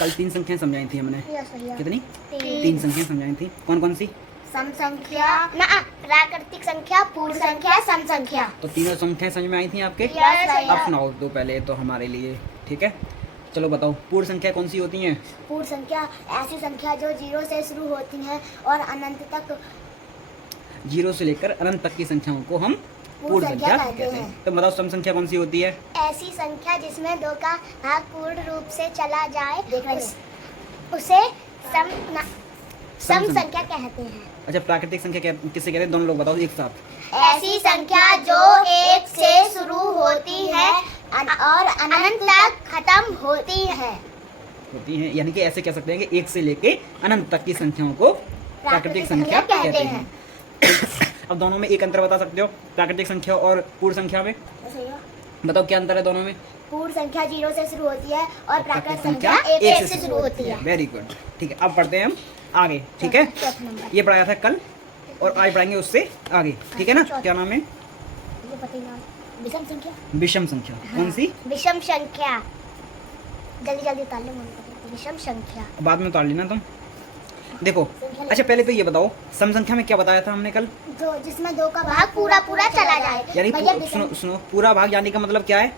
कल 3 संख्याएं समझाई थी हमने। कितनी? 3 संख्याएं समझाई थी। कौन कौन सी? सम संख्या, ना प्राकृतिक संख्या, पूर्ण संख्या, सम संख्या। तो तीनों संख्याएं समझ में आई थी आपके? अब सुनाओ दो पहले तो हमारे लिए, ठीक है। चलो बताओ, पूर्ण संख्या कौन सी होती हैं? पूर्ण संख्या ऐसी संख्या जो 0 से शुरू होती है और अनंत तक, 0 से लेकर अनंत तक की संख्याओं को हम पूर्ण संख्या कहते हैं। तो बताओ, सम संख्या कौन सी होती है? ऐसी संख्या जिसमें 2 का भाग पूर्ण रूप से चला जाए उसे सम संख्या कहते हैं। अच्छा, प्राकृतिक संख्या किससे कहते हैं? दोनों लोग बताओ एक साथ। ऐसी संख्या जो 1 से शुरू होती है और अनंत तक खत्म होती है। यानी कि ऐसे कह सकते हैं कि 1 से लेके अनंत तक की संख्याओं को प्राकृतिक संख्या कहते हैं। अब दोनों में एक अंतर बता सकते हो, प्राकृतिक संख्या और पूर्ण संख्या में? बताओ क्या अंतर है दोनों में? पूर्ण संख्या 0 से शुरू होती है और प्राकृतिक संख्या 1 से शुरू होती है। वेरी गुड, ठीक है। अब पढ़ते हैं हम आगे, ठीक है। ये पढ़ाया था कल और आज पढ़ाएंगे उससे आगे, ठीक है ना। क्या नाम है? विषम संख्या। विषम संख्या कौन सी? विषम संख्या, जल्दी जल्दी उतार लो। विषम संख्या बाद में उतार लेना तुम। देखो, अच्छा पहले तो ये बताओ, सम संख्या में क्या बताया था हमने कल? जो जिसमें 2 का भाग पूरा चला जाए। यानी सुनो, पूरा भाग यानी का मतलब क्या है?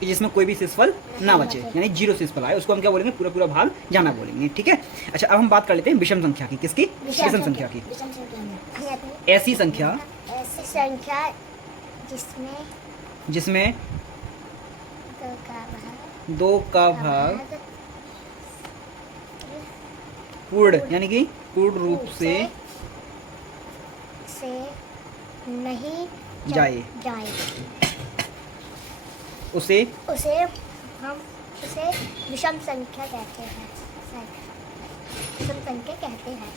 कि जिसमें कोई भी शेषफल ना बचे, यानी 0 शेषफल आए, उसको हम क्या बोलेंगे? पूरा भाग जाना बोलेंगे, ठीक है। अच्छा, अब हम बात कर लेते हैं विषम संख्या की। किसकी? विषम संख्या की। ऐसी संख्या जिसमें 2 का भाग पूर्ण यानी कि पूर्ण रूप से नहीं जाए उसे हम विषम संख्या कहते हैं। विषम संख्या कहते हैं,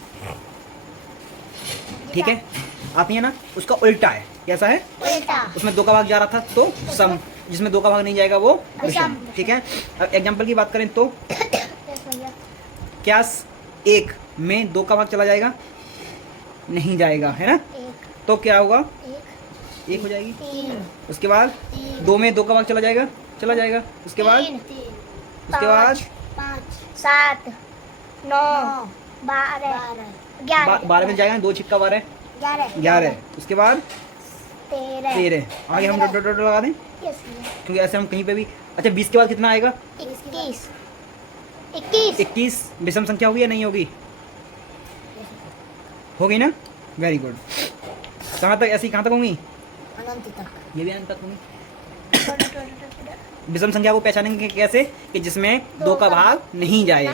ठीक है। आती है ना, उसका उल्टा है। कैसा है? उल्टा। उसमें 2 का भाग जा रहा था तो सम, जिसमें 2 का भाग नहीं जाएगा वो विषम, ठीक है। अब एग्जांपल की बात करें तो क्या 1 में 2 का भाग चला जाएगा? नहीं जाएगा, है ना। तो क्या होगा? 1 हो जाएगी। 3। उसके बाद 2 में 2 का भाग चला जाएगा? चला जाएगा। उसके बाद 5 7 9 12 12 में जाएगा। 2 छिक्का 12 11। उसके बाद 13। आगे हम डॉट लगा दें क्योंकि ऐसे हम कहीं पे भी। अच्छा, 20 के बाद कितना आएगा? 21 विषम संख्या होगी या नहीं होगी? होगी ना। Very good. कहाँ तक? ऐसी कहाँ तक होंगी? अनंत तक। ये भी अनंत तक होंगी। विषम संख्या को पहचानेंगे कैसे? कि जिसमें 2 का भाग नहीं जाए,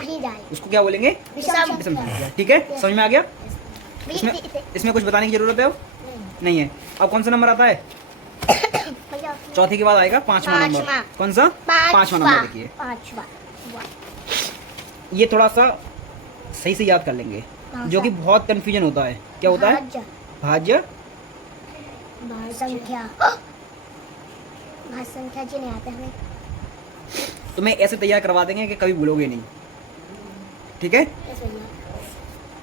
उसको क्या बोलेंगे? विषम संख्या, ठीक है। समझ में आ गया? इसमें कुछ बताने की जरूरत है? नहीं है। अब कौन सा नंबर आता है? चौथी के बाद आएगा 5वां नंबर। कौन सा? 5वां नंबर। देखिए, ये थोड़ा सा सही से याद कर लेंगे, जो कि बहुत कंफ्यूजन होता है। क्या होता है? भाज्य संख्या। संख्या जी नहीं आते हमें। तुम्हें ऐसे तैयार करवा देंगे कि कभी भूलोगे नहीं, ठीक है।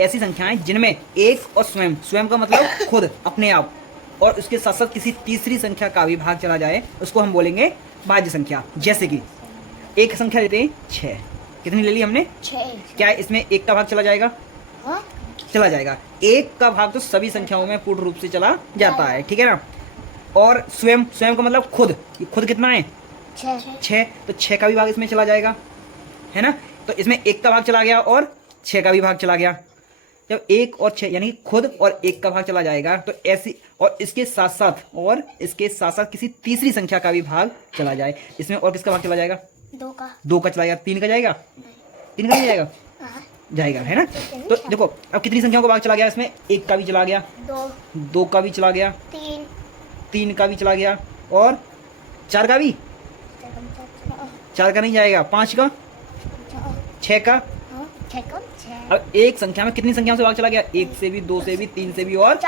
ऐसी संख्याएं जिनमें 1 और स्वयं का मतलब खुद, अपने आप, और उसके साथ साथ किसी तीसरी संख्या का भी भाग चला जाए, उसको हम बोलेंगे भाज्य संख्या। जैसे कि एक संख्या लेते हैं 6। कितनी ले ली हमने? 6। क्या इसमें 1 का भाग चला जाएगा? चला जाएगा। 1 का भाग तो सभी संख्याओं में पूर्ण रूप से चला जाता है, ठीक है ना। और स्वयं का मतलब खुद कितना है? 6। तो 6 का भी भाग इसमें चला जाएगा, है ना। तो इसमें 1 का भाग चला गया और 6 का भी भाग चला गया। जब 1 और 6 यानी खुद और 1 का भाग चला जाएगा तो ऐसी, और इसके साथ साथ किसी तीसरी संख्या का भी भाग चला जाए, इसमें और किसका भाग चला जाएगा? 2 का चला जाएगा। 3 का जाएगा? 3 का नहीं जाएगा? जाएगा, है ना। तो देखो, अब कितनी संख्याओं का भाग चला गया? इसमें 1 का भी चला गया, 2 का भी चला गया, 3 का भी चला गया, और 4 का भी? 4 का नहीं जाएगा। 5 का? 6 का? अब एक संख्या में कितनी संख्याओं से भाग चला गया? 1 से भी, 2 से भी, 3 से भी और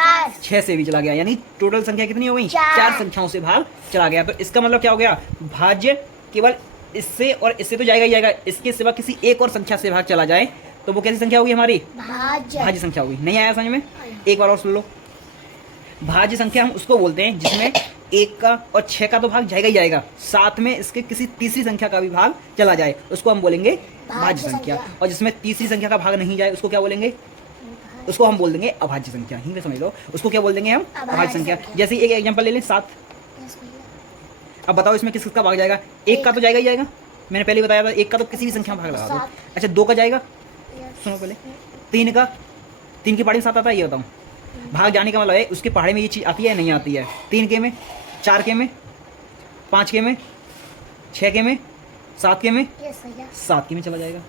6 से भी चला गया। यानी टोटल संख्या कितनी हो गई? 4 संख्याओं से भाग चला गया। तो इसका मतलब क्या हो गया? भाज्य केवल इससे और इससे तो जाएगा ही जाएगा, इसके सिवा किसी एक और संख्या से भाग चला जाए तो वो कैसी संख्या होगी हमारी? भाज्य संख्या होगी। नहीं आया समझ में? एक बार और सुन लो। भाज्य संख्या हम उसको बोलते हैं जिसमें 1 का और 6 का तो भाग जाएगा ही जाएगा, साथ में इसके किसी तीसरी संख्या का भी भाग चला जाए उसको हम बोलेंगे भाज्य संख्या। और जिसमें तीसरी संख्या का भाग नहीं जाए उसको क्या बोलेंगे, उसको हम बोल देंगे अभाज्य संख्या। ही में समझ लो, उसको क्या बोल देंगे हम, अभाज्य संख्या। जैसे एक एग्जांपल ले लें 7। अब बताओ इसमें किस किसका भाग जाएगा, 1 का तो जाएगा ही जाएगा, मैंने पहले बताया था 1 का तो किसी भी संख्या में भाग लगा दो। अच्छा 2 का जाएगा, सुनो पहले। 3 का, 3 की पहाड़ी में 7 आता है, ये बताऊँ। भाग जाने का मतलब है उसके पहाड़ी में ये चीज़ आती है नहीं आती है। 3 के में, 4 के में, 5 के में, 6 के में, 7 के में, 7 के में चला जाएगा।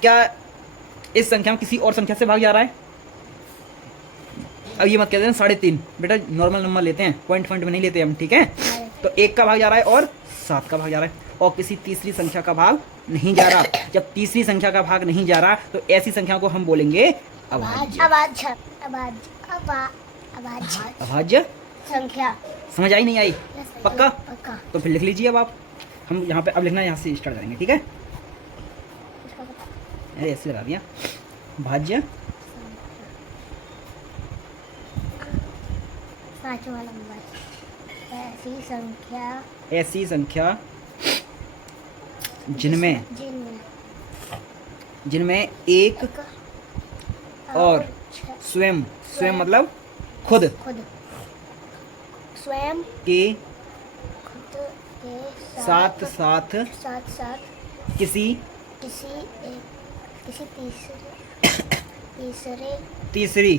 क्या इस संख्या में किसी और संख्या से भाग जा रहा है? अब ये मत कहते हैं 3.5, बेटा नॉर्मल नंबर लेते हैं, पॉइंट में नहीं लेते हम, ठीक है। तो 1 का भाग जा रहा है और 7 का भाग जा रहा है, और किसी तीसरी संख्या का भाग नहीं जा रहा। जब तीसरी संख्या का भाग नहीं जा रहा तो ऐसी संख्या को हम बोलेंगे अभाज्य। अभाज्य संख्या। समझ आई नहीं आई? पक्का? तो फिर लिख लीजिए अब आप। हम यहाँ पे अब लिखना यहाँ से स्टार्ट करेंगे, ठीक है। अरे ऐसे लगा दिया, भाज्य ऐसी संख्या जिनमें 1 और स्वयं मतलब खुद स्वयं के खुद के साथ किसी तीसरी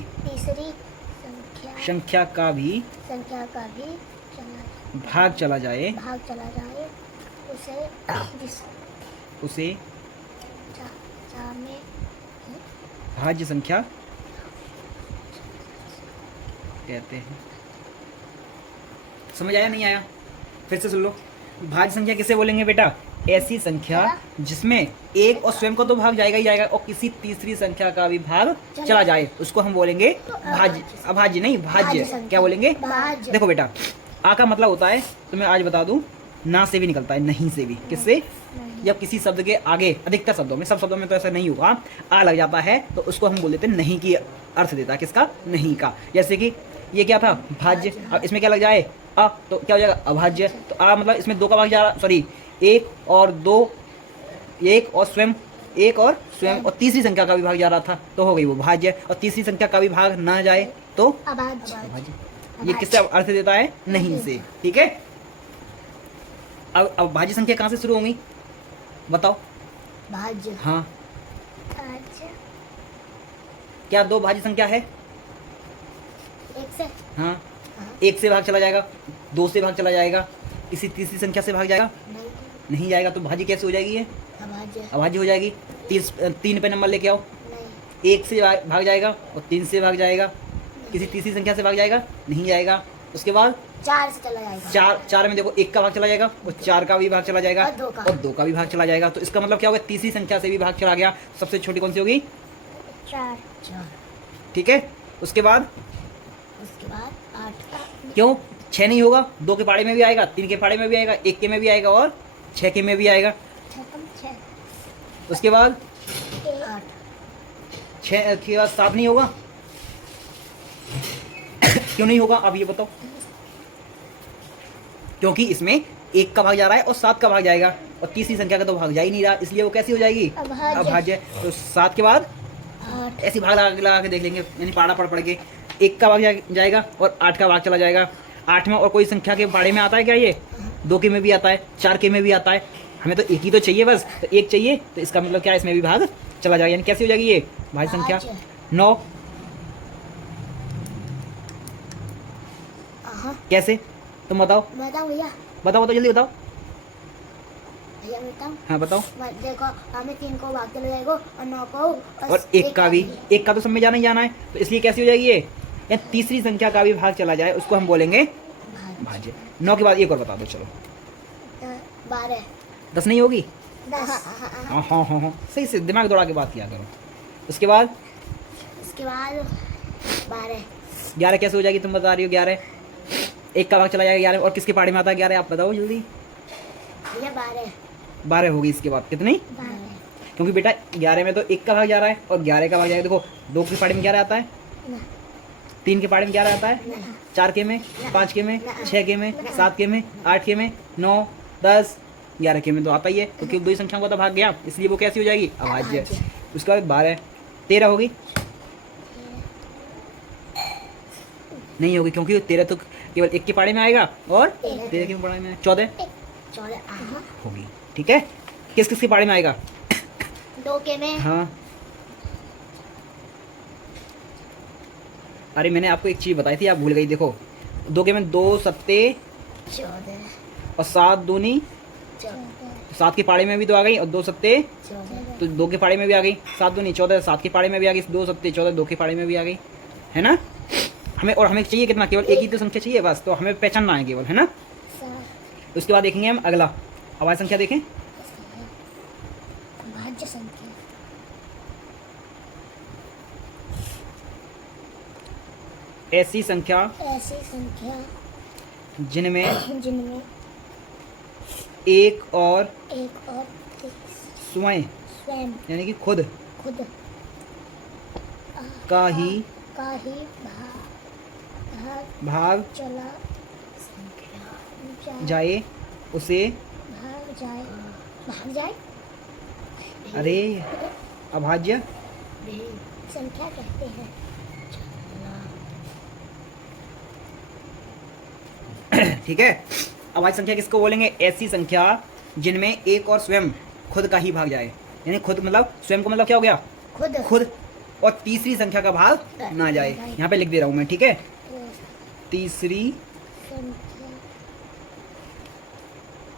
संख्या का भी भाग चला जाए उसे भाज्य संख्या कहते हैं। समझ आया नहीं आया? फिर से सुन लो। भाज्य संख्या किसे बोलेंगे बेटा? ऐसी संख्या जिसमें 1 और स्वयं को तो भाग जाएगा ही जाएगा और किसी तीसरी संख्या का भी भाग चला जाए उसको हम बोलेंगे भाज्य। अभाज्य नहीं, भाज्य। क्या बोलेंगे? देखो बेटा, आ का मतलब होता है, तो मैं आज बता दूं, ना से भी निकलता है, नहीं से भी। किससे? जब किसी शब्द के आगे, अधिकतर शब्दों में, सब शब्दों में तो ऐसा नहीं होगा, आ लग जाता है तो उसको हम बोल देते हैं नहीं की अर्थ देता है। किसका? नहीं का। जैसे कि ये क्या था? भाज्य। अब इसमें क्या लग जाए? अ, तो क्या हो जाएगा? अभाज्य। तो आ मतलब इसमें 2 का भाग जा रहा, सॉरी 1 और 2, 1 और स्वयं और तीसरी संख्या का भी भाग जा रहा था, तो हो गई वो भाज्य। और तीसरी संख्या का भी भाग ना जाए तो अभाज्य। ये किससे अर्थ देता है? नहीं से, ठीक है। अब भाज्य संख्या कहाँ से शुरू होंगी बताओ? भाज्य। हाँ, क्या 2 भाज्य संख्या है? 1 से। हाँ, 1 से भाग चला जाएगा, 2 से भाग चला जाएगा, किसी तीसरी संख्या से भाग जाएगा? नहीं जाएगा। तो भाज्य कैसे हो जाएगी? ये अभाज्य हो जाएगी। 3 पे नंबर लेके आओ। 1 से भाग जाएगा और 3 से भाग जाएगा, किसी तीसरी संख्या से भाग जाएगा? नहीं जाएगा। उसके बाद 4 से चला जाएगा। 4 में देखो 1 का भाग चला जाएगा और 4 का भी भाग चला जाएगा और 2 का भी भाग चला जाएगा। तो इसका मतलब क्या होगा? तीसरी संख्या से भी भाग चला गया। सबसे छोटी कौन सी होगी? 4। ठीक है। उसके बाद 8। क्यों 6 नहीं होगा? 2 के पाड़े में भी आएगा, 3 के पाड़े में भी आएगा, 1 के में भी आएगा और 6 के में भी आएगा। उसके बाद 6 के बाद 7 नहीं होगा? क्यों नहीं होगा? आप ये बताओ। क्योंकि इसमें 1 का भाग जा रहा है और 7 का भाग जाएगा और तीसरी संख्या का तो भाग जा ही नहीं रहा, इसलिए वो कैसी हो जाएगी? अभाज्य। तो 7 के बाद 8। ऐसी भाग लगा के देख लेंगे, यानी पाड़ा पढ़ के 1 का भाग जाएगा और 8 का भाग चला जाएगा। 8 में और कोई संख्या के पाड़े में आता है क्या? ये 2 के में भी आता है, 4 के में भी आता है। हमें तो 1 ही तो चाहिए बस, तो 1 चाहिए, तो इसका मतलब क्या? इसमें भी भाग चला जाएगा। यानी कैसी हो जाएगी ये भाज्य संख्या? 9। कैसे? तुम बताओ। भैया। बताओ जल्दी बताओ। भैया बताओ। हाँ बताओ। देखो, हमें 3 को भाग चला जाएगा और 9 को और 1 का भी। 1 का तो सब में जाना ही जाना है, तो इसलिए कैसी हो जाएगी ये? या तीसरी संख्या का भी भाग चला जाए उसको हम बोलेंगे भाज्य। 9 के बाद एक और बता दो चलो। 12। 10 नहीं होगी? 10। हाँ हाँ हाँ हाँ, सही से दिमाग दौड़ा के बात किया करो। उसके बाद 12। 11 कैसे हो जाएगी? तुम बता रही हो 11। 1 का भाग चला जाएगा 11 और किसके पाड़े में आता है 11? आप बताओ जल्दी। 12 होगी। इसके बाद कितनी? 12। क्योंकि बेटा 11 में तो 1 का भाग जा रहा है और 11 का भाग जाएगा। देखो 2 के पाड़े में 11 आता है, 3 के पहाड़े में 11 आता है, 4 के में, 5 के में, 6 के में, 7 के में, 8 के में, 9, 10, 11 के में तो आता ही है, तो केवल 2 ही संख्याओं का तो भाग गया, इसलिए वो कैसी हो जाएगी? अभाज्य। उसके बाद 12, 13 होगी? नहीं होगी, क्योंकि 13 तो केवल 1 के पहाड़े में आएगा और 13 के पहाड़े में 14 होगी। ठीक है, किस किस के पहाड़े में आएगा? 2 के में। हाँ, अरे मैंने आपको एक चीज बताई थी, आप भूल गई। देखो 2 के में 2 सत्ते 14 और 7 दूनी, 7 के पाड़े में भी तो आ गई, और 2 सत्ते 14 तो 2 के पाड़े में भी आ गई, 7 दूनी 14, 7 के पाड़े में भी आ गई, 2 सत्ते 14, 2 के पाड़े में भी आ गई, है ना? हमें चाहिए कितना? केवल एक ही तो संख्या चाहिए बस, तो हमें पहचानना है केवल, है ना? उसके बाद देखेंगे हम अगला अभाज्य संख्या। देखें अभाज्य संख्या ऐसी संख्या जिनमें जिनमें एक और स्वयं यानी कि खुद खुद का ही भाग चला जाए उसे, भाग जाए अरे अभाज्य संख्या कहते हैं। ठीक है, अभाज्य संख्या किसको बोलेंगे? ऐसी संख्या जिनमें एक और स्वयं खुद का ही भाग जाए, यानी खुद मतलब स्वयं को मतलब क्या हो गया? खुद, और तीसरी संख्या का भाग ना जाए। यहाँ पे लिख दे रहा हूं मैं, ठीक है? तीसरी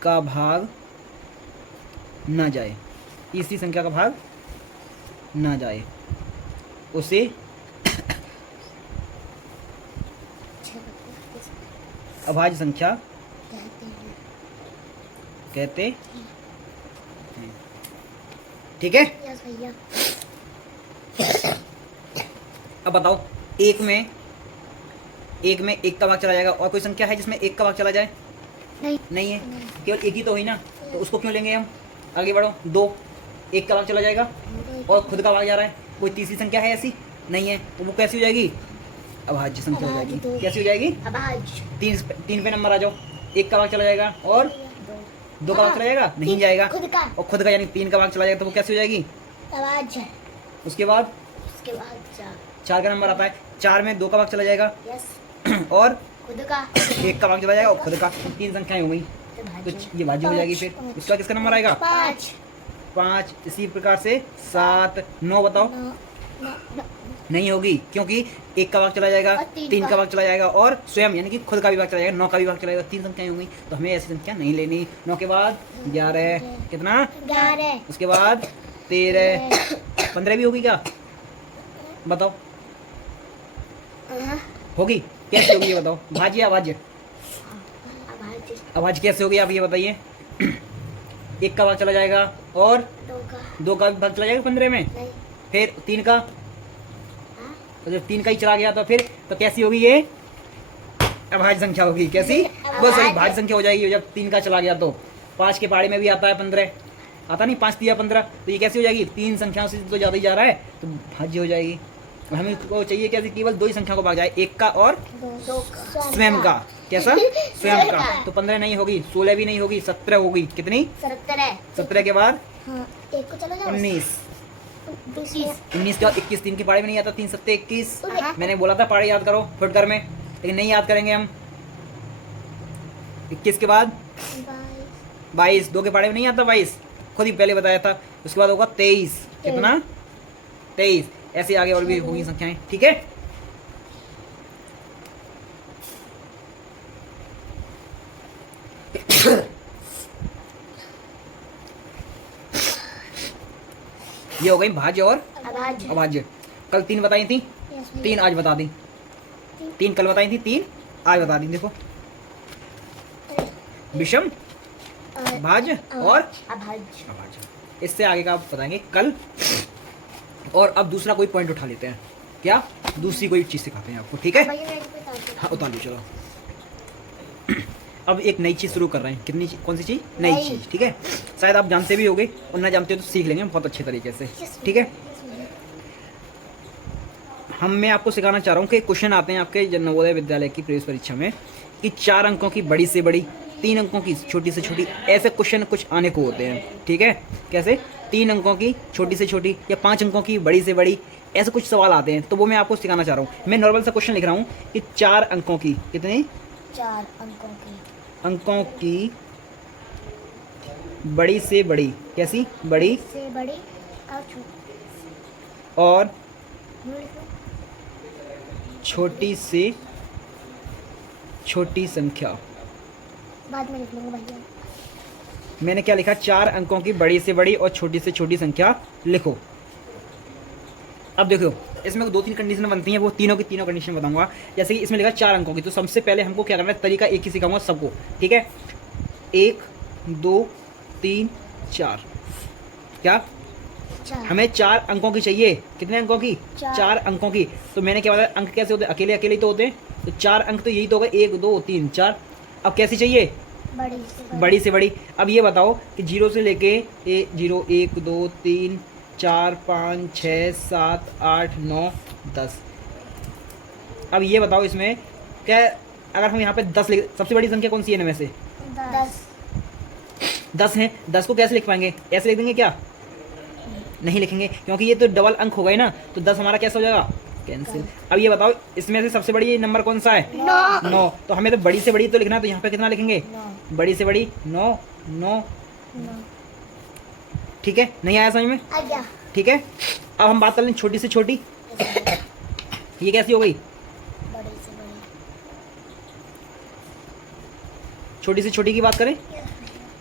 का भाग ना जाए, तीसरी संख्या का भाग ना जाए उसे अभाज्य संख्या कहते हैं। ठीक है, यस भैया। अब बताओ, एक में एक का भाग चला जाएगा, और कोई संख्या है जिसमें एक का भाग चला जाए? नहीं है, केवल एक ही तो हुई ना, तो उसको क्यों लेंगे हम? आगे बढ़ो। 2, एक का भाग चला जाएगा और खुद का भाग जा रहा है, कोई तीसरी संख्या है ऐसी? नहीं है, तो वो कैसी हो जाएगी? अभाज्य संख्या हो जाएगी। कैसी हो जाएगी? अभाज्य। 3 पे नंबर आ जाओ। एक का भाग चला जाएगा और 2 का भाग चला जाएगा? नहीं जाएगा, और खुद का यानी 3 का भाग चला जाएगा, तो वो कैसी हो जाएगी? अभाज्य। उसके बाद 4 का नंबर आता है, 4 में 2 का भाग चला जाएगा और खुद का 1 का भाग चला जाएगा और खुद का, 3 संख्याएं हो गई, तो ये भाज्य हो जाएगी। फिर उसका किसका नंबर आएगा? 5। इसी प्रकार से 7, 9 बताओ। नहीं होगी, क्योंकि 1 का भाग चला जाएगा, 3 का भाग चला जाएगा और स्वयं यानी कि खुद का भी भाग चला जाएगा, 9 का भी भाग चला जाएगा, 3 संख्याएं होंगी, तो हमें ऐसी संख्या नहीं लेनी। 9 के बाद 11, कितना? 11। उसके बाद 13, 15 भी होगी क्या? बताओ, होगी? कैसे होगी ये बताओ? भाज्य या अभाज्य? अभाज्य कैसे होगी आप ये बताइए? 1 का भाग चला जाएगा और 2 का भी भाग चला जाएगा 15 में, फिर 3 का, तो जब 3 का ही चला गया तो फिर तो कैसी होगी ये? अभाज्य संख्या होगी। कैसी? बस वही भाज्य संख्या हो जाएगी जब 3 का चला गया तो। 5 के पहाड़े में भी आता है 15, आता नहीं? 5 दिया 15, तो ये कैसी हो जाएगी? 3 संख्याओं से तो ज़्यादा ही जा रहा है, तो भाज्य हो जाएगी। हमें को चाहिए कैसी? केवल 2 ही संख्या को भाग जाए, 1 का और स्वयं का। कैसा? स्वयं का। तो 15 नहीं होगी, 16 भी नहीं होगी, 17 होगी। कितनी? 17 के बाद 19, 19 के बाद 21, 3 के पहाड़े में नहीं आता, 3 सत्ते 21। मैंने बोला था पहाड़े याद करो फुटकर में, लेकिन नहीं याद करेंगे हम। 21 के बाद 22, 2 के पहाड़े में नहीं आता 22, खुद ही पहले बताया था। उसके बाद होगा 23, कितना? 23। ऐसे आगे और भी होंगी संख्याएं, ठीक है? ये हो गई भाज्य और अभाज्य। कल 3 बताई थी, 3 आज बता दी। 3 कल बताई थी, 3 आज बता दी। देखो, विषम, भाज्य और अभाज्य। इससे आगे का आप बताएंगे कल। और अब दूसरा कोई पॉइंट उठा लेते हैं। क्या? दूसरी कोई चीज सिखाते हैं आपको, ठीक है? हाँ, उतार लो, चलो। अब एक नई चीज शुरू कर रहे हैं। कितनी? कौन सी चीज? नई चीज, ठीक है? शायद आप जानते भी होंगे और ना जानते हो तो सीख लेंगे बहुत अच्छे तरीके से, ठीक है? मैं आपको सिखाना चाह रहा हूँ कि क्वेश्चन आते हैं आपके नवोदय विद्यालय की प्रवेश परीक्षा में कि 4 अंकों की बड़ी से बड़ी, 3 अंकों की छोटी से छोटी, ऐसे क्वेश्चन कुछ आने को होते हैं। ठीक है, कैसे 3 अंकों की छोटी से छोटी या 5 अंकों की बड़ी से बड़ी, ऐसे कुछ सवाल आते हैं। तो वो मैं आपको सिखाना चाह रहा हूँ। मैं नॉर्मल सा क्वेश्चन लिख रहा हूँ कि 4 अंकों की, कितने 4 अंकों की, अंकों की बड़ी से बड़ी, कैसी बड़ी से बड़ी और छोटी, और यूँ लिखो। छोटी से छोटी संख्या। बाद में लिख लूँगा भैया। मैंने क्या लिखा, 4 अंकों की बड़ी से बड़ी और छोटी से छोटी संख्या लिखो। अब देखो इसमें 2-3 कंडीशन बनती हैं, वो तीनों की तीनों कंडीशन बताऊंगा। जैसे कि इसमें लिखा 4 अंकों की, तो सबसे पहले हमको क्या करना है, तरीका एक ही सिखाऊंगा सबको। ठीक है, 1 2 3 4, क्या 4 हमें 4 अंकों की चाहिए। कितने अंकों की, 4 अंकों की। तो मैंने क्या बताया, अंक कैसे होते हैं, अकेले अकेले ही तो होते हैं। तो 4 अंक तो यही तो हो गए, 1 2 3 4। अब कैसी चाहिए, बड़ी से बड़ी, बड़ी से बड़ी। अब ये बताओ कि 0 से लेके 0 1 2 3 4 5 6 7 8 9 10। अब ये बताओ इसमें क्या, अगर हम यहाँ पे 10 लिख, सबसे बड़ी संख्या कौन सी है इनमें से, 10 है। 10 को कैसे लिख पाएंगे, ऐसे लिख देंगे क्या, नहीं लिखेंगे, क्योंकि ये तो डबल अंक हो गए ना। तो 10 हमारा कैसा हो जाएगा, कैंसिल। अब ये बताओ इसमें से सबसे बड़ी नंबर कौन सा है, 9। तो हमें तो बड़ी से बड़ी तो लिखना है, तो यहाँ पे कितना लिखेंगे, बड़ी से बड़ी 9 9। ठीक है, नहीं आया समझ में, आ गया। ठीक है। अब हम बात कर लें छोटी से छोटी। ये कैसी हो गई, बड़ी से बड़ी, छोटी से छोटी की बात करें,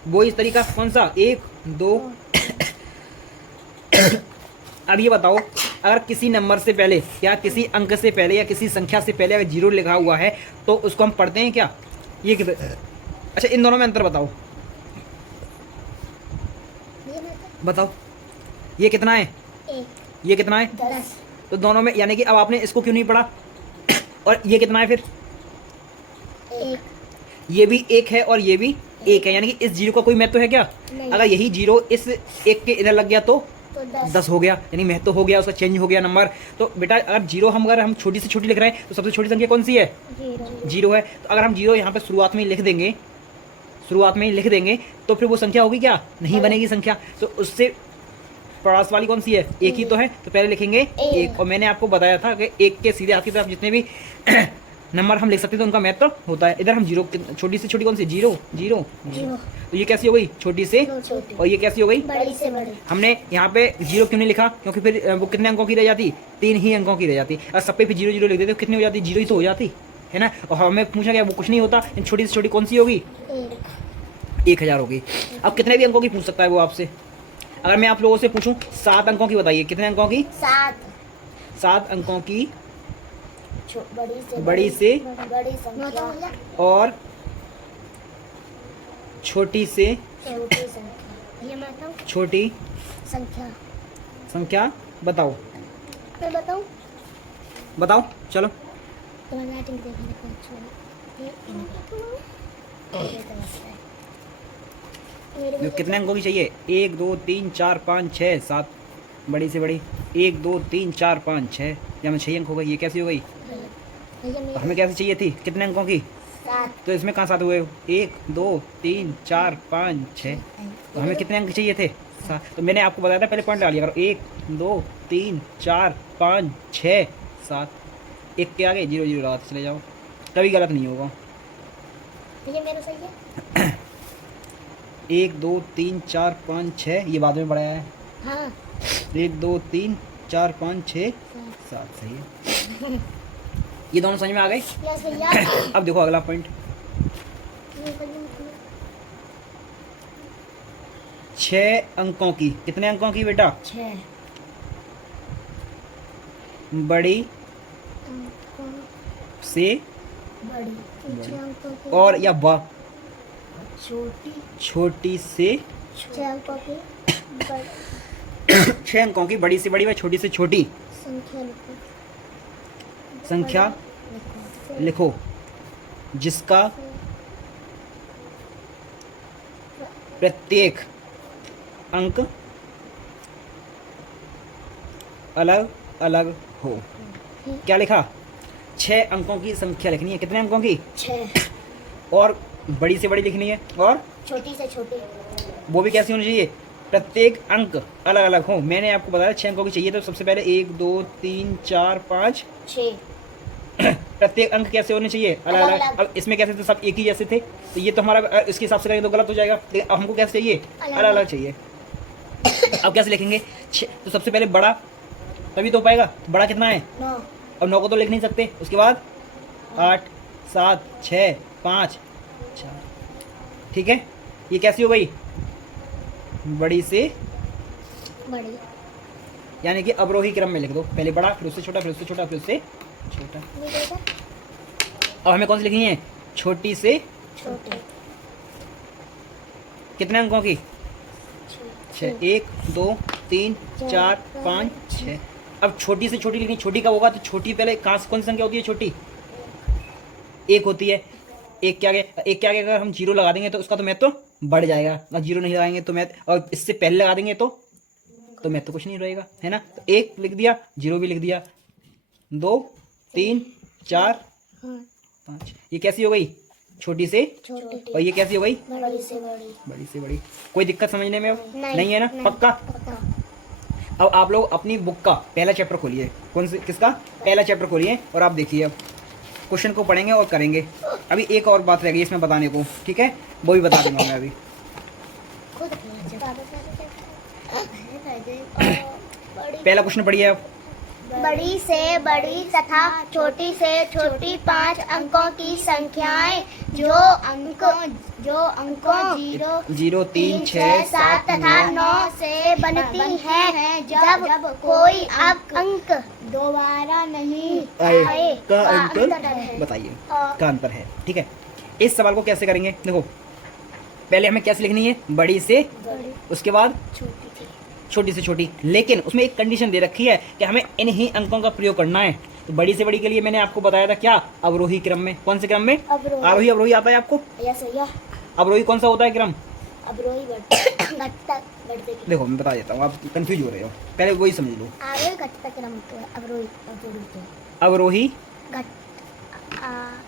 वो इस तरीका कौन सा, 1 2। अब ये बताओ अगर किसी नंबर से पहले या किसी अंक से पहले या किसी संख्या से पहले अगर 0 लिखा हुआ है तो उसको हम पढ़ते हैं क्या, ये कितने, अच्छा इन दोनों में अंतर बताओ, बताओ ये कितना है, 1 ये कितना है, 10, तो दोनों में, यानी कि अब आपने इसको क्यों नहीं पढ़ा। और ये कितना है फिर, 1 ये भी 1 है और ये भी 1 है, यानी कि इस 0 का कोई महत्व है क्या, नहीं। अगर यही 0 इस 1 के इधर लग गया तो 10 10 हो गया, यानी महत्व हो गया, उसका चेंज हो गया नंबर। तो बेटा अगर 0 अगर हम छोटी से छोटी लिख रहे हैं तो सबसे छोटी संख्या कौन सी है, 0 है। तो अगर हम 0 यहाँ पे शुरुआत में ही लिख देंगे, शुरुआत में ही लिख देंगे तो फिर वो संख्या होगी क्या, नहीं बनेगी संख्या। तो उससे पड़ोस वाली कौन सी है, 1 ही तो है, तो पहले लिखेंगे 1। और मैंने आपको बताया था कि 1 के सीधे हाथ की तरफ जितने भी नंबर हम लिख सकते हैं तो उनका महत्व होता है। इधर हम 0, छोटी से छोटी कौन सी, 0 0 0। तो ये कैसी हो गई, छोटी से, छोटी, और ये कैसी हो गई, बड़ी से बड़ी। हमने यहाँ पे 0 क्यों नहीं लिखा, क्योंकि फिर वो कितने अंकों की रह जाती, 3 ही अंकों की रह जाती। और सब पे फिर 0 0 लिख देते तो कितनी हो जाती, 0 ही तो हो जाती है ना। और हमें पूछा गया वो कुछ नहीं होता, छोटी से छोटी कौन सी होगी, 1000 होगी। अब कितने भी अंकों की पूछ सकता है वो आपसे। अगर मैं आप लोगों से पूछूं 7 अंकों की बताइए, कितने अंकों की, 7 अंकों की बड़ी से बड़ी संख्या और छोटी से छोटी संख्या, ये मैं बताऊं, छोटी संख्या संख्या बताओ, मैं बताऊं, बताओ चलो। तुम्हारा राइटिंग देखने को अच्छा है। कितने अंकों की चाहिए, 1 2 3 4 5 6 7, बड़ी से बड़ी 1 2 3 4 5 6, या में 6 अंक हो गई, ये कैसी हो गई, तो हमें कैसी चाहिए थी, कितने अंकों की, 7, तो इसमें कहाँ 7 हुए, 1 2 3 4 5 6, तो हमें कितने अंक चाहिए थे, 7। तो मैंने आपको बताया था पहले पॉइंट डालिए, अगर 1 2 3 4 5 6 7, 1 के आगे 0 0 लगाते चले जाओ, कभी गलत नहीं होगा। ये मेरा सही है। 1 2 3 4 5 6, ये बाद में बढ़ाया है, हाँ 1 2 3 4 5 6 7, सही है। ये दोनों समझ में आ गए। यस भैया। अब देखो अगला पॉइंट, 6 अंकों की, कितने अंकों की बेटा, 6 बड़ी से बड़ी और या ब छोटी छोटी से, 6 अंकों की 6 अंकों की बड़ी से बड़ी व छोटी से छोटी संख्या लिखो जिसका प्रत्येक अंक अलग अलग हो। क्या लिखा? 6 अंकों की संख्या लिखनी है। कितने अंकों की? 6। और बड़ी से बड़ी लिखनी है, और छोटी से छोटी। वो भी कैसी होनी चाहिए? प्रत्येक अंक अलग अलग हो। मैंने आपको बताया 6 अंकों की चाहिए, तो सबसे पहले 1 2 3 4 5 6। प्रत्येक अंक कैसे होने चाहिए? अलग अलग। अलग-अलग। अब इसमें कैसे थे? सब एक ही जैसे थे, तो ये तो हमारा इसके हिसाब से करेंगे तो गलत हो जाएगा। लेकिन अब हमको कैसे चाहिए? अलग अलग चाहिए। अब कैसे लिखेंगे? तो सबसे पहले बड़ा, तभी तो हो पाएगा। बड़ा कितना है? 9। अब 9 को तो लिख नहीं सकते। उसके बाद 8 7 6 5 4। ठीक है, ये कैसी हो गई? बड़ी से बड़ी। यानी कि अवरोही क्रम में लिख दो। पहले बड़ा, फिर उससे छोटा, फिर उससे छोटा, फिर उससे छोटा। अब हमें कौन सी लिखनी है? छोटी से छोटी। कितने अंकों की? 6। 1 2 3 4 5 6। अब छोटी से छोटी लिखनी। छोटी कब होगा? तो छोटी पहले कौन सी संख्या होती है? छोटी 1 होती है। एक के आगे अगर हम 0 लगा देंगे तो उसका तो मैथ तो बढ़ जाएगा, और 0 नहीं लगाएंगे तो मैथ, और इससे पहले लगा देंगे तो मैथ तो कुछ नहीं रहेगा, है ना। तो 1 लिख दिया, 0 भी लिख दिया, 2 3 4 5। ये कैसी हो गई? छोटी से छोटी। और ये कैसी हो गई? बड़ी से बड़ी। बड़ी से बड़ी। कोई दिक्कत समझने में अब नहीं है ना? नहीं। पक्का? अब आप लोग अपनी बुक का पहला चैप्टर खोलिए। कौन से? किसका? पहला चैप्टर खोलिए, और आप देखिए अब क्वेश्चन को पढ़ेंगे और करेंगे। अभी एक और बात रह गई इसमें बताने को, ठीक है, वो भी बता दूंगा मैं अभी। पहला क्वेश्चन पढ़िए आप। बड़ी से बड़ी तथा छोटी से छोटी 5 अंकों की संख्याएं जो अंकों 0 3 6 7 तथा 9 से बनती है। जब कोई अंक दोबारा नहीं आए का अंतर अंतर है। बताइए, का अंतर है। ठीक है, इस सवाल को कैसे करेंगे? देखो, पहले हमें कैसे लिखनी है? बड़ी से, उसके बाद छोटी से छोटी। लेकिन उसमें एक कंडीशन दे रखी है कि हमें इन्हीं अंकों का प्रयोग करना है। तो बड़ी से बड़ी के लिए मैंने आपको बताया था क्या? अवरोही क्रम में। कौन से क्रम में? आरोही अवरोही आता है आपको? अवरोही कौन सा होता है क्रम? देखो मैं बता देता हूँ, आप कंफ्यूज हो रहे हो, पहले वही समझ लो। अवरोही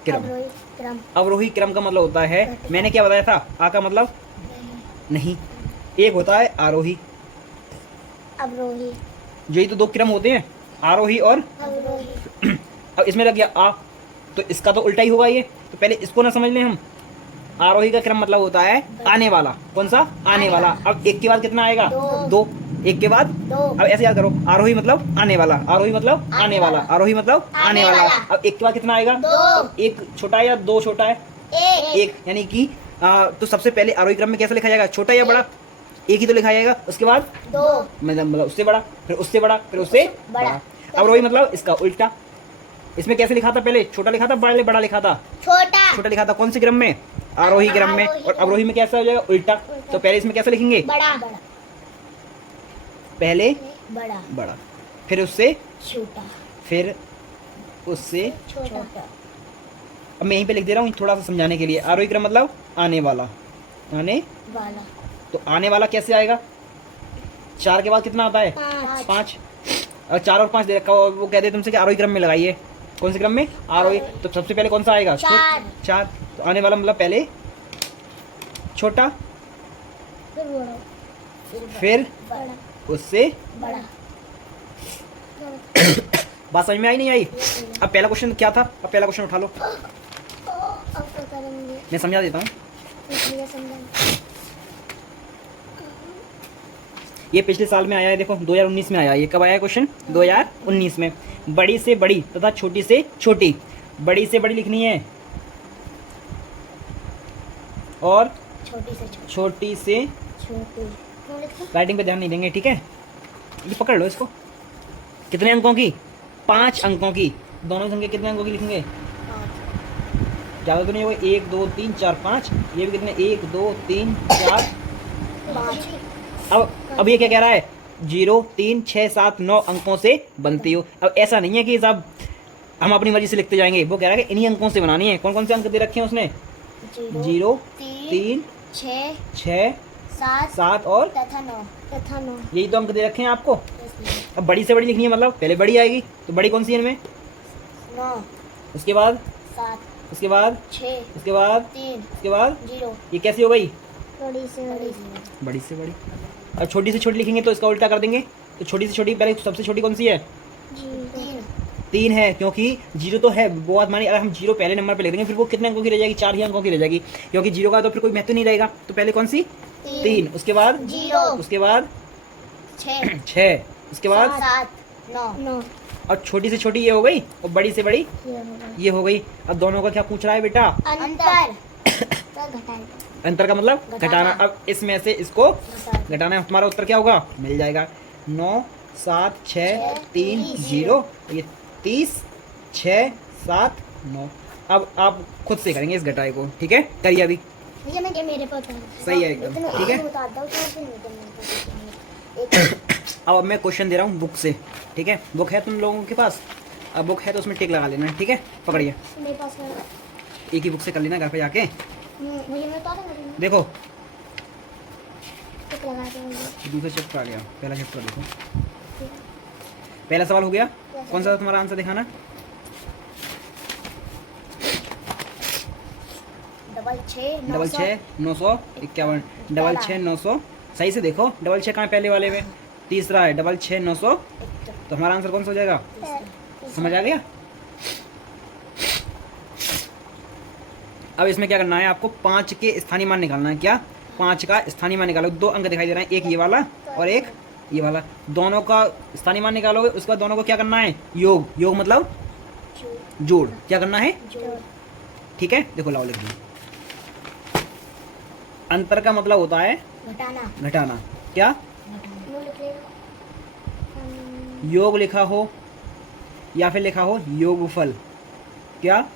क्रम। अवरोही क्रम का मतलब होता है, मैंने क्या बताया था? आ का मतलब नहीं। एक होता है आरोही, अवरोही। यही तो 2 क्रम होते हैं, आरोही और अवरोही। अब इसमें लग गया आ, तो इसका तो उल्टा ही होगा ये। तो पहले इसको ना समझ लें हम। आरोही का क्रम मतलब होता है आने वाला। कौन सा? आने वाला। अब एक के बाद कितना आएगा? 2। एक के बाद 2। अब ऐसे याद करो, आरोही मतलब आने वाला, आरोही मतलब आने वाला, आरोही मतलब आने वाला। अब एक के बाद कितना आएगा? 2। एक छोटा है या 2 छोटा है? एक। यानी कि तो सबसे पहले आरोही क्रम में कैसे लिखा जाएगा? छोटा या बड़ा? एक ही तो लिखा जाएगा। उसके बाद 2, मतलब उससे बड़ा, फिर उससे बड़ा, फिर उससे बड़ा। अवरोही मतलब इसका उल्टा। इसमें कैसे लिखा था? पहले छोटा लिखा था, बड़ा लिखा था? छोटा लिखा था। कौन से क्रम में? आरोही क्रम में। और अवरोही में कैसा हो जाएगा? उल्टा। तो पहले इसमें कैसे लिखेंगे? बड़ा। पहले बड़ा, फिर उससे छोटा, फिर उससे छोटा। अब मैं यहीं पे लिख दे रहा हूँ थोड़ा सा समझाने के लिए। आरोही क्रम मतलब आने वाला, आने वाला। तो आने वाला कैसे आएगा? 4 के बाद कितना आता है? 5। और 4 और 5 दे रखा हो, वो कहते हैं तुमसे कि आरोही क्रम में लगाइए। कौन से क्रम में? आरोही। तो सबसे पहले कौन सा आएगा? 4। तो आने वाला मतलब पहले छोटा, फिर उससे बड़ा। बात समझ में आई नहीं आई? अब पहला क्वेश्चन क्या था? अब पहला क्वेश्चन उठा लो, अब तो करेंगे। मैं समझा देता हूँ। ये पिछले साल में आया है, देखो 2019 में आया। ये कब आया क्वेश्चन? 2019 में। बड़ी से बड़ी तथा छोटी से छोटी। बड़ी से बड़ी लिखनी है और छोटी से छोटी। राइटिंग पे ध्यान नहीं देंगे, ठीक है। ये पकड़ लो इसको। कितने अंकों की? 5 अंकों की। दोनों संख्या कितने अंकों की लिखेंगे? ज़्यादा तो नहीं होगा। 1 2 3 4 5। ये भी कितने? 1 2 3 4 5। अब ये क्या कह रहा है? 0 3 6 7 9 अंकों से बनती हो। अब ऐसा नहीं है कि साहब हम अपनी मर्जी से लिखते जाएंगे। वो कह रहा है कि इन्हीं अंकों से बनानी है। कौन कौन से अंक दे रखे हैं उसने? 0 3 6 7 और तथा 9। यही तो अंक दे रखे हैं आपको। अब बड़ी से बड़ी लिखनी है, मतलब पहले बड़ी आएगी। तो बड़ी कौन सी है इनमें? 9 उसके बाद 7 उसके बाद 6 उसके बाद 3 उसके बाद 0 ये कैसी हो गई? बड़ी से बड़ी बड़ी से बड़ी। और छोटी से छोटी लिखेंगे तो इसका उल्टा कर देंगे। तो छोटी से छोटी पहले सबसे छोटी कौन सी है? 3 3 है, क्योंकि जीरो तो है बहुत मानी। अगर हम जीरो पहले नंबर पे लिख देंगे फिर वो कितने अंकों की रह जाएगी? 4 ही अंकों की रह जाएगी, क्योंकि जीरो का तो फिर कोई महत्व नहीं रहेगा। तो पहले कौन सी? 3। उसके बाद 0 उसके बाद 6 6 उसके बाद 7 9 और छोटी से छोटी ये हो गई और बड़ी से बड़ी ये हो गई। अब दोनों का क्या पूछ रहा है बेटा? अंतर तो घटाएं अंतर का मतलब घटाना। घटाना। अब इसमें से इसको घटाना है। हमारा उत्तर क्या होगा? मिल जाएगा 9 7 6 3 0। ये 30 6 7 9। अब आप खुद से करेंगे इस घटाए को, ठीक है? करिए अभी। भैया मैं क्या मेरे पास सही है एकदम, ठीक है? अब मैं क्वेश्चन दे रहा हूँ बुक से, ठीक है? बुक है तुम लोगों के पास? अब बुक है तो उसमें टिक लगा लेना, ठीक है? पकड़िए, मेरे पास एक ही बुक से कर लेना घर पे जाके। भैया मैं तो देखो लगा दूंगा। दूसरा चैप्टर आ गया, पहला चैप्टर देखो। पहला सवाल हो गया। कौन सा था तुम्हारा आंसर? दिखाना। Double 6 951 double 6 900। सही से देखो, डबल 6 कहाँ है पहले वाले में? तीसरा है डबल 6 900। तो हमारा आंसर कौन सा हो जाएगा? समझ आ गया? अब इसमें क्या करना है आपको? 5 के स्थानीय मान निकालना है। क्या? 5 का स्थानीय मान निकालो। 2 अंक दिखाई दे रहे हैं, एक ये वाला और एक ये वाला। दोनों का स्थानीय मान निकालोगे, उसके बाद दोनों को क्या करना है? योग। योग मतलब जोड़। क्या करना है? ठीक है, देखो लाओ लिख दो। अंतर का मतलब होता है घटाना। घटाना। क्या? योग लिखा हो या फिर लिखा हो योगफल। क्या?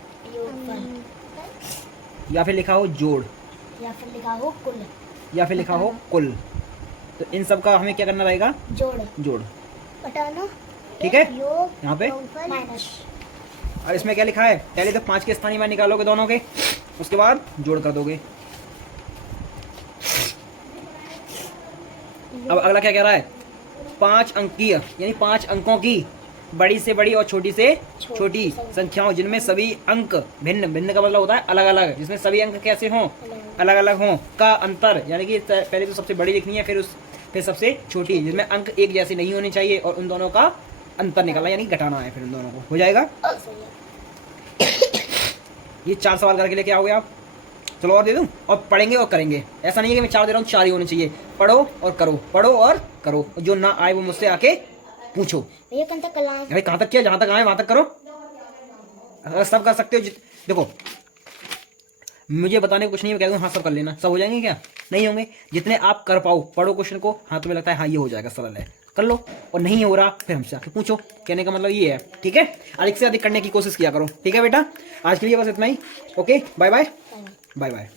या फिर लिखा हो जोड़ या फिर लिखा हो कुल या फिर लिखा हो कुल। तो इन सब का हमें क्या करना रहेगा? जोड़। घटाना। ठीक है, योग यहाँ पे माइनस। और इसमें क्या लिखा है? पहले तो 5 के स्थानीय मान निकालोगे दोनों के, उसके बाद जोड़ कर दोगे। अब अगला क्या कह रहा है? 5 अंकीय यानी 5 अंकों की बड़ी से बड़ी और छोटी से छोटी संख्याओं जिनमें सभी अंक भिन्न। भिन्न का मतलब होता है अलग अलग, जिसमें सभी अंक कैसे हों? अलग अलग हों। का अंतर यानी कि पहले तो सबसे बड़ी लिखनी है, फिर सबसे छोटी, जिसमें अंक एक जैसे नहीं होने चाहिए, और उन दोनों का अंतर निकालना यानी घटाना है। फिर उन दोनों को हो जाएगा। ये 4 सवाल करके लेके आओगे आप। चलो और दे दूं, और पढ़ेंगे और करेंगे। ऐसा नहीं है कि मैं 4 दे रहा हूँ, 4 ही होने चाहिए। पढ़ो और करो, पढ़ो और करो। जो ना आए वो मुझसे आके पूछो। भैया कहाँ तक आए? भाई कहाँ तक किया? जहाँ तक आए वहाँ तक करो। अगर सब कर सकते हो देखो, मुझे बताने को कुछ नहीं है, मैं कह दूँ हाँ सब कर लेना, सब हो जाएंगे क्या? नहीं होंगे। जितने आप कर पाओ पढ़ो क्वेश्चन को। हाँ तुम्हें लगता है हाँ ये हो जाएगा, सरल है, कर लो। और नहीं हो रहा फिर हमसे आके पूछो। कहने का मतलब ये है, ठीक है? अधिक से अधिक करने की कोशिश किया करो, ठीक है बेटा? आज के लिए बस इतना ही। Okay, bye bye. Bye bye.